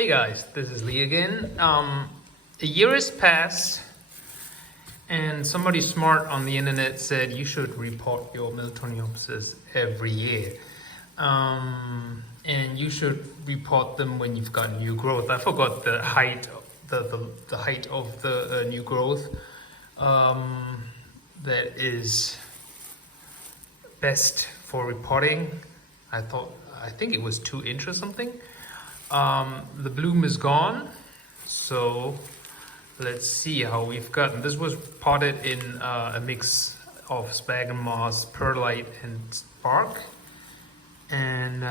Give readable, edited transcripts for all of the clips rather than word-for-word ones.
Hey guys, this is Lee again. A year has passed and somebody smart on the internet said you should repot your miltoniopsis every year. And you should repot them when you've got new growth. I forgot the height, the height of the new growth that is best for repotting. I think it was 2 inches or something. The bloom is gone, so let's see how we've gotten. This was potted in a mix of sphagnum moss, perlite, and bark. And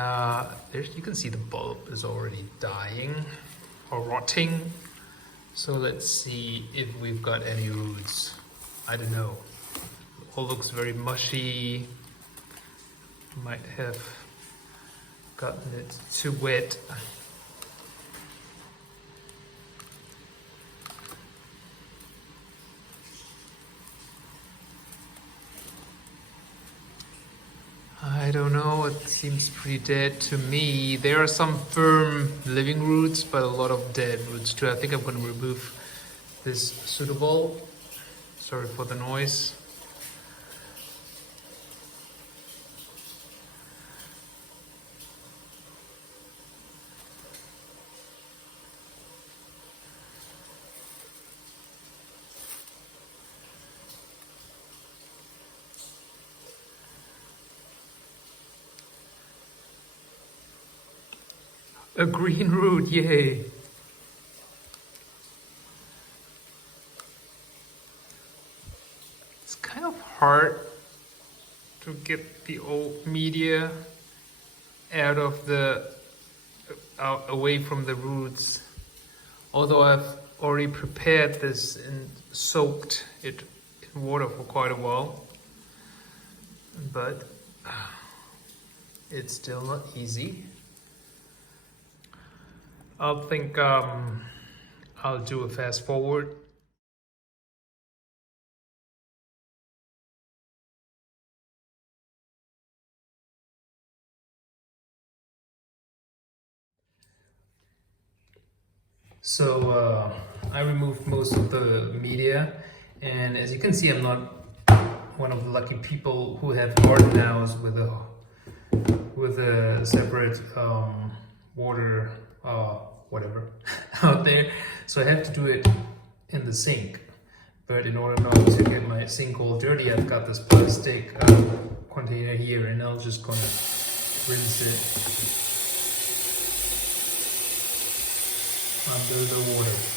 you can see the bulb is already dying or rotting. So let's see if we've got any roots. I don't know. It all looks very mushy. Might have gotten it too wet. I don't know, it seems pretty dead to me. There are some firm living roots, but a lot of dead roots too. I think I'm going to remove this suitable. Sorry for the noise. A green root, yay! It's kind of hard to get the old media away from the roots. Although I've already prepared this and soaked it in water for quite a while, but it's still not easy. I think I'll do a fast forward. So I removed most of the media, and as you can see, I'm not one of the lucky people who have garden house with a separate water whatever out there, so I have to do it in the sink. But in order not to get my sink all dirty, I've got this plastic container here, and I'm just gonna rinse it under the water.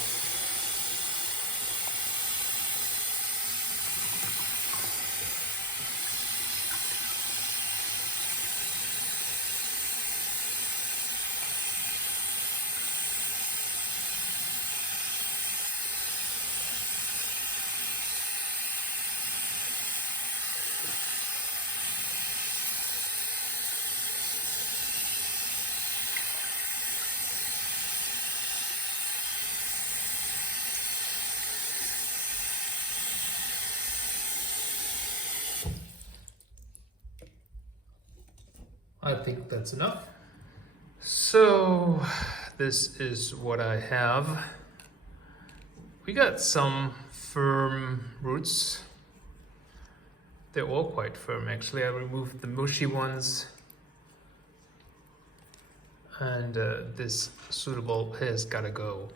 I think that's enough. So this is what I have. We got some firm roots. They're all quite firm actually. I removed the mushy ones. And this pseudobulb has got to go.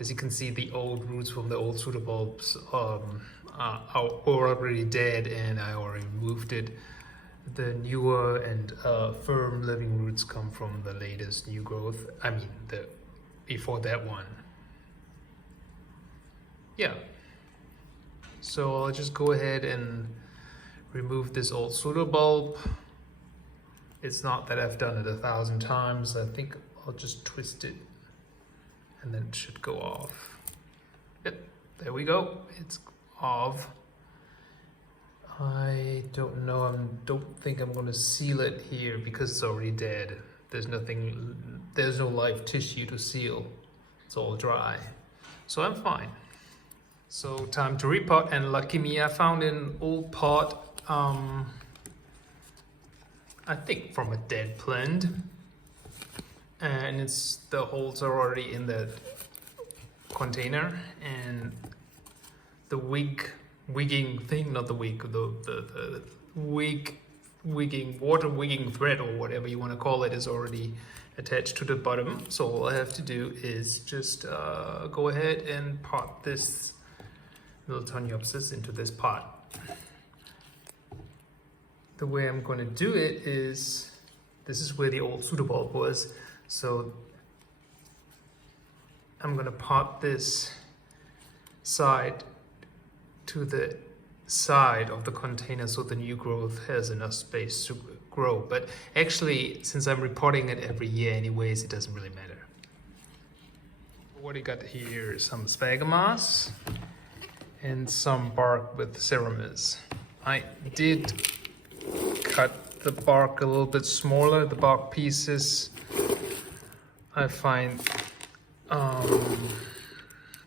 As you can see, the old roots from the old pseudobulbs are already dead, and I already removed it. The newer and firm living roots come from the latest new growth. I mean, before that one. Yeah. So I'll just go ahead and remove this old pseudobulb. It's not that I've done it 1,000 times. I think I'll just twist it and then it should go off. Yep, there we go. It's off. I don't know, I don't think I'm going to seal it here because it's already dead. There's no live tissue to seal. It's all dry. So I'm fine. So time to repot, and lucky me, I found an old pot, I think from a dead plant. and the holes are already in the container, and the wigging thing, not the wig, the water wigging thread or whatever you want to call it is already attached to the bottom. So all I have to do is just go ahead and pot this miltoniopsis into this pot. The way I'm going to do it is, this is where the old pseudobulb was, so I'm going to pot this side to the side of the container so the new growth has enough space to grow. But actually, since I'm repotting it every year anyways, it doesn't really matter. What I got here is some sphagnum moss and some bark with ceramis. I did cut the bark a little bit smaller, the bark pieces. I find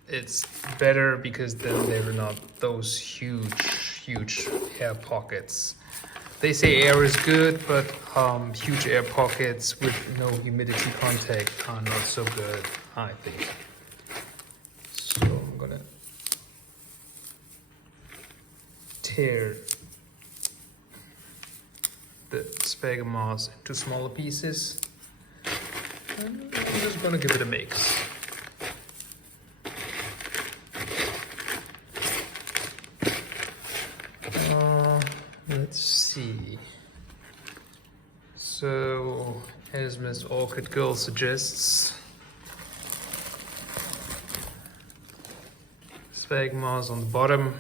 it's better because then they're not those huge air pockets. They say air is good, but huge air pockets with no humidity contact are not so good, I think. So I'm gonna tear the sphagnum moss into smaller pieces, and I'm just gonna give it a mix. Let's see. So, as Miss Orchid Girl suggests, sphagnum moss on the bottom,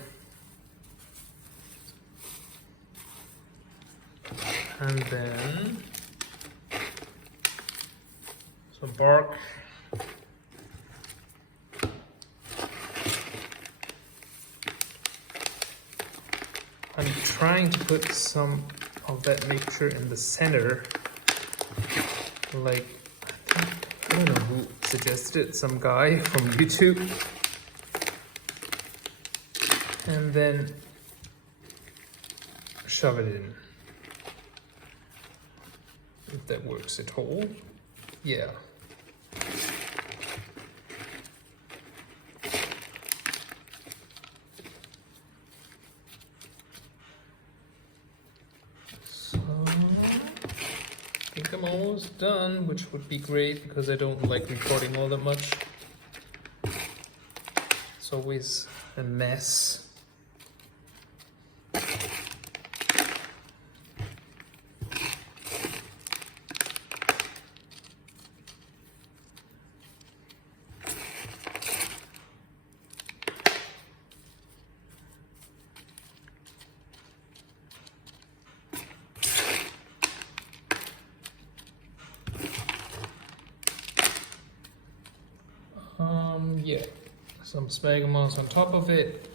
and then some bark. I'm trying to put some of that mixture in the center, like, I don't know who suggested it, some guy from YouTube. And then shove it in. If that works at all. Yeah. I think I'm almost done, which would be great because I don't like recording all that much. It's always a mess. Yeah, some sphagnum moss on top of it.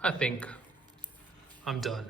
I think I'm done.